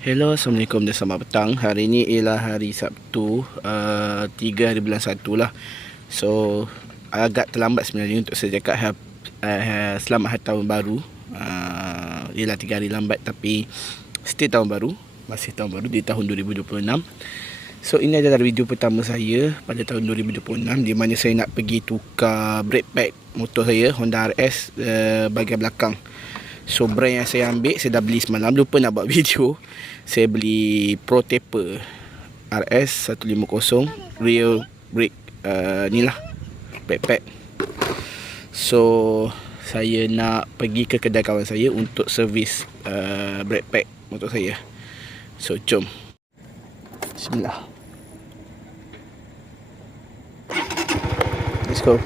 Hello, Assalamualaikum dan selamat petang. Hari ini ialah hari Sabtu, 3 hari bulan 1 lah. So, agak terlambat sebenarnya untuk saya cakap selamat hari tahun baru. Ialah 3 hari lambat tapi still tahun baru. Masih tahun baru di tahun 2026. So, ini adalah video pertama saya pada tahun 2026 di mana saya nak pergi tukar brake pad motor saya, Honda RS bahagian belakang. So brand yang saya ambil, saya dah beli semalam, lupa nak buat video. Saya beli Pro Taper RS 150 real brake, ni lah brake pad. So saya nak pergi ke kedai kawan saya untuk servis brake pad motor saya. So jom, bismillah, let's go.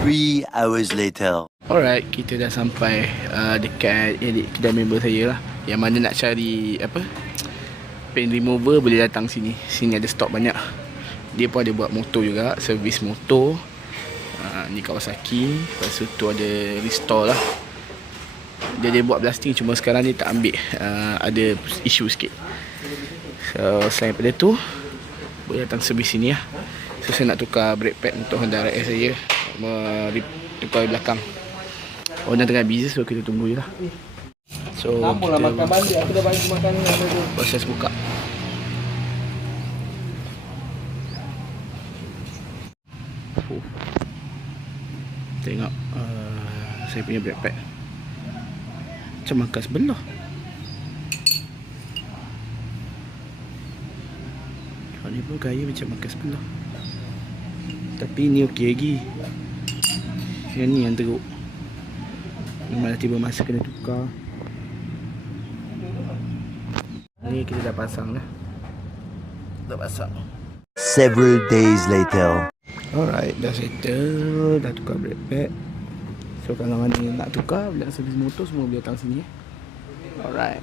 Three hours later. Alright, kita dah sampai dekat kedai member saya lah. Yang mana nak cari apa, paint remover boleh datang sini. Sini ada stok banyak. Dia pun ada buat motor juga, servis motor. Ni Kawasaki. Lepas tu ada restore lah. Dia buat blasting, cuma sekarang dia tak ambil, ada isu sikit. So selain daripada tu, boleh datang servis sini lah. So saya nak tukar brake pad untuk Honda RS saya, tukar belakang. Orang tengah busy, so kita tunggu je lah. So kita makan balik, aku dah bagi makan dulu. proses buka. Tengok saya punya brake pad macam makan sebelah. Kalau ni pun gaya macam makan sebelah, tapi ni okey lagi. Yang ni yang teruk. Memang dah tiba masa kena tukar. Ni kita dah pasang dah. Dah pasang. Several days later. Alright, dah settle. Dah tukar brake pad. So kalau mana yang nak tukar, bila servis motor semua boleh datang sini. Alright.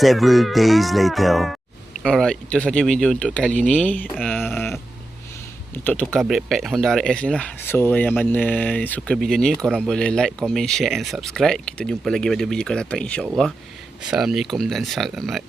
Several days later. Alright, itu saja video untuk kali ni. Untuk tukar brake pad Honda RS ni lah. So yang mana suka video ni, korang boleh like, comment, share and subscribe. Kita jumpa lagi pada video akan datang, insyaAllah. Assalamualaikum dan selamat.